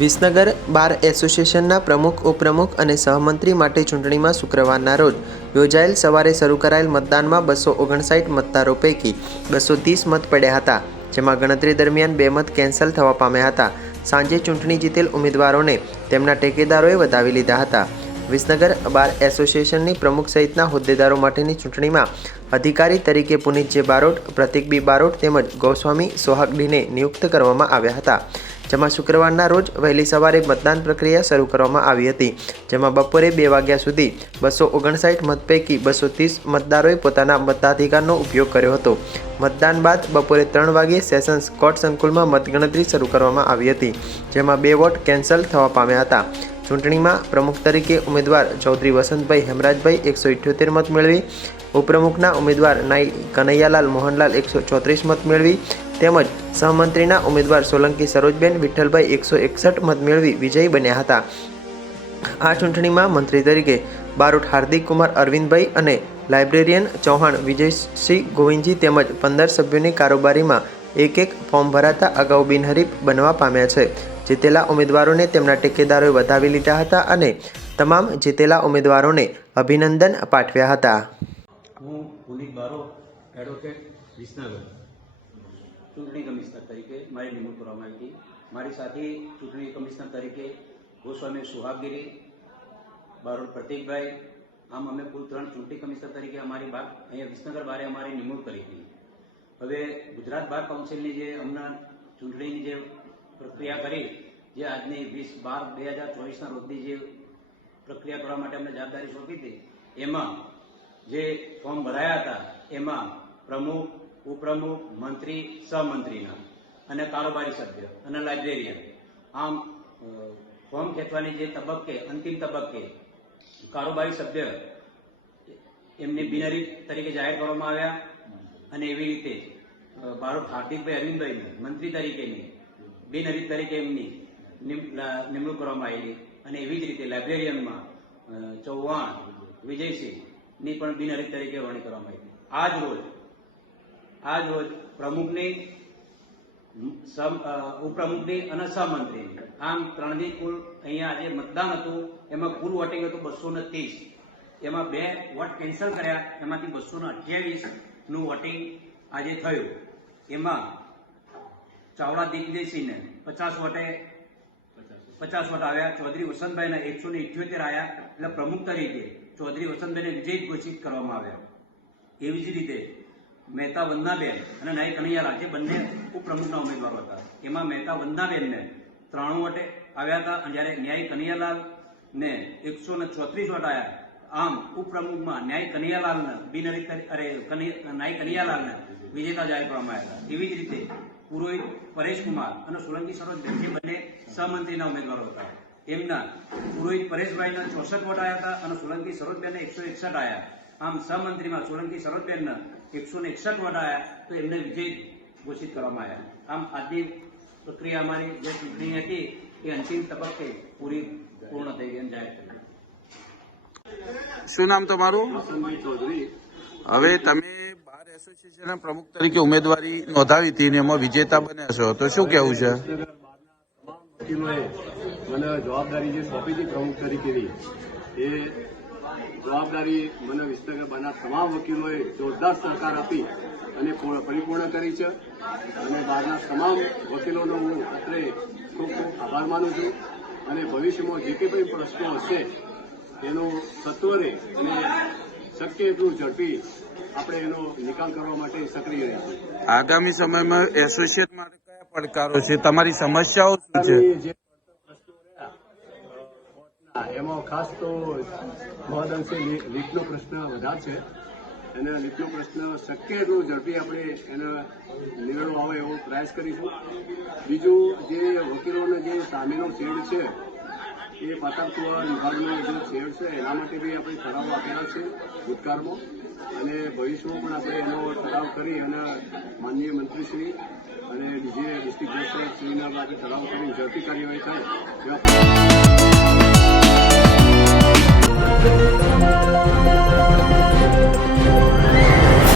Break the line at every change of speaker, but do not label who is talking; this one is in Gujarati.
વિસનગર બાર એસોસિએશનના પ્રમુખ, ઉપપ્રમુખ અને સહમંત્રી માટે ચૂંટણીમાં શુક્રવારના રોજ યોજાયેલ સવારે શરૂ કરાયેલ મતદાનમાં બસો ઓગણસાઠ મતદારો પૈકી બસો ત્રીસ મત પડ્યા હતા, જેમાં ગણતરી દરમિયાન બે મત કેન્સલ થવા પામ્યા હતા. સાંજે ચૂંટણી જીતેલ ઉમેદવારોને તેમના ટેકેદારોએ વધાવી લીધા હતા. વિસનગર બાર એસોસિએશનની પ્રમુખ સહિતના હોદ્દેદારો માટેની ચૂંટણીમાં અધિકારી તરીકે પુનિતજી બારોટ, પ્રતિક બી બારોટ તેમજ ગોસ્વામી સોહાગડીને નિયુક્ત કરવામાં આવ્યા હતા. જેમાં શુક્રવારના રોજ વહેલી સવારે મતદાન પ્રક્રિયા શરૂ કરવામાં આવી હતી, જેમાં બપોરે બે વાગ્યા સુધી બસો ઓગણસાઠ મત પૈકી બસો ત્રીસ મતદારોએ પોતાના મતાધિકારનો ઉપયોગ કર્યો હતો. મતદાન બાદ બપોરે ત્રણ વાગ્યે સેશન્સ કોર્ટ સંકુલમાં મતગણતરી શરૂ કરવામાં આવી હતી, જેમાં બે વોટ કેન્સલ થવા પામ્યા હતા. ચૂંટણીમાં પ્રમુખ તરીકે ઉમેદવાર ચૌધરી વસંતભાઈ હેમરાજભાઈ એકસો ઇઠ્યોતેર મત મેળવી, ઉપપ્રમુખના ઉમેદવાર નાઈ કનૈયાલાલ મોહનલાલ એકસો ચોત્રીસ મત મેળવી, તેમજ સહમંત્રીના ઉમેદવાર સોલંકી સરોજબેન વિઠ્ઠલભાઈ એકસો એકસઠ મત મેળવી વિજયી બન્યા હતા. આ ચૂંટણીમાં મંત્રી તરીકે બારોટ હાર્દિક કુમાર અરવિંદભાઈ અને લાઇબ્રેરિયન ચૌહાણ વિજયસિંહ ગોવિંદજી તેમજ પંદર સભ્યોની કારોબારીમાં એક એક ફોર્મ ભરાતા અગાઉ બિનહરીફ બનવા પામ્યા છે. જીતેલા ઉમેદવારોને તેમના ટેકેદારોએ વધાવી લીધા હતા અને તમામ જીતેલા ઉમેદવારોને અભિનંદન પાઠવ્યા હતા.
હું પુનિત બારો એડવોકેટ વિસનગર.
ચૂંટણી કમિશનર તરીકે મારી નિમણૂક કરવામાં આવી હતી. મારી સાથે ચૂંટણી કમિશનર તરીકે ગોસ્વામી સુહાગીરી બારોડ પ્રતિકભાઈ, આમ અમે કુલ ત્રણ ચૂંટણી કમિશનર તરીકે અમારી બાર અહીંયા વિસનગર બારે અમારી નિમણૂક કરી હતી. હવે ગુજરાત બાર કાઉન્સિલની જે હમણાં ચૂંટણીની જે પ્રક્રિયા કરી, જે આજની વીસ બાર બે હજાર ચોવીસના રોજની જે પ્રક્રિયા કરવા માટે અમને જવાબદારી સોંપી હતી, એમાં જે ફોર્મ ભરાયા હતા, એમાં પ્રમુખ, ઉપપ્રમુખ, મંત્રી, સહમંત્રીના અને કારોબારી સભ્ય અને લાઇબ્રેરિયન. આમ ફોર્મ ખેંચવાની જે તબક્કે, અંતિમ તબક્કે કારોબારી સભ્ય એમને બિનરી તરીકે જાહેર કરવામાં આવ્યા અને એવી રીતે બારોટ હાર્દિકભાઈ અરવિંદભાઈને, મંત્રી તરીકેની બિનહરીફ તરીકે એમની નિમણૂક કરવામાં આવેલી. અને એવી જ રીતે લાઇબ્રેરિયનમાં ચૌહાણ, વિજયસિંહની પણ બિનહરીફ તરીકે વરણી કરવામાં આવી. આજ રોજ આજ રોજ પ્રમુખની ઉપપ્રમુખની અને સહમંત્રીની, આમ ત્રણની કુલ અહીંયા આજે મતદાન હતું, એમાં કુલ વોટિંગ હતું બસો ને ત્રીસ. એમાં બે વોટ કેન્સલ કર્યા, એમાંથી બસો ને અઠ્યાવીસનું વોટિંગ આજે થયું. એમાં ચાવડા દિગ્દેશીને પચાસ વોટે પચાસ વોટ આવ્યા. ચૌધરી વસંતભાઈના એકસો ને ઇઠ્યોતેર આવ્યા એટલે પ્રમુખ તરીકે ચૌધરી વસંતભાઈને વિજય ઘોષિત કરવામાં આવ્યા. એવી જ રીતે મહેતા વંદનાબેન અને નાયક કનૈયાલાલ જે બંને ઉપપ્રમુખના ઉમેદવારો હતા. એમાં મહેતા વંદનાબેનને ત્રાણું વોટે આવ્યા હતા અને જ્યારે ન્યાય કનૈયાલાલ ને એકસો ને ચોત્રીસ વોટ આવ્યા આમ ઉપપ્રમુખમાં ન્યાય કનૈયાલાલને બિનહરીફ તરી- અરે નાય કનૈયાલાલને વિજેતા જાહેર કરવામાં આવ્યા હતા. એવી જ રીતે પુરોહિત પરેશકુમાર અને સોલંકી સરોજ જે બંને સહમંત્રીના ઉમેદવારો હતા. એમના પુરોહિત પરેશભાઈના ચોસઠ વોટ આવ્યા હતા અને સોલંકી સરોજબેનને એકસો એકસઠ આવ્યા આમ સહમંત્રીમાં સોલંકી સરોજબેનના એકસો ને એકસઠ વોટ આવ્યા તો એમને વિજય ઘોષિત કરવામાં આવ્યા આમ આજની પ્રક્રિયા અમારી જે ચૂંટણી હતી એ અંતિમ તબક્કે પૂરી પૂર્ણ થઈ ગઈ જાહેર
શું નામ તમારું?
ચૌધરી.
હવે તમે એસોસિએશનના પ્રમુખ તરીકે ઉમેદવારી નોંધાવી હતી અને એમાં વિજેતા બન્યા છો. તો શું કેવું છે?
મને જવાબદારી જે સોંપી હતી પ્રમુખ તરીકેની એ જવાબદારી મને વિસનગર તમામ વકીલોએ જોરદાર સહકાર આપી અને પરિપૂર્ણ કરી છે. અને બહારના તમામ વકીલોનો હું અત્રે ખૂબ ખૂબ આભાર માનું છું. અને ભવિષ્યમાં જે કંઈ પણ પ્રશ્નો હશે એનો સત્વરે અને શક્ય એટલું ઝડપી આપણે એનો નિકાલ કરવા માટે સક્રિય રહ્યા
આગામી સમયમાં એસોસિએટ માટે કયા પડકારો છે? તમારી સમસ્યાઓ શું છે?
એમાં ખાસ તો મહદઅંશે લી- લીટનો પ્રશ્ન વધારે છે. અને લીટનો પ્રશ્ન શક્ય એટલું ઝડપી આપણે એને નિવેડો આવે એવો પ્રયાસ કરીશું. બીજું જે વકીલોનો જે સામેનો શેડ છે એ પાતળત્વ વિભાગનો જે ખેડ છે, એના માટે બી આપણે ઠરાવ આપેલા છે ભૂતકાળમાં. અને ભવિષ્યમાં પણ આપણે એનો ઠરાવ કરી અને માનનીય મંત્રીશ્રી અને બીજે ડિસ્ટ્રિક્ટ જજ શ્રીના આપણે ઠરાવ કરી ઝડપી કાર્યવાહી થાય.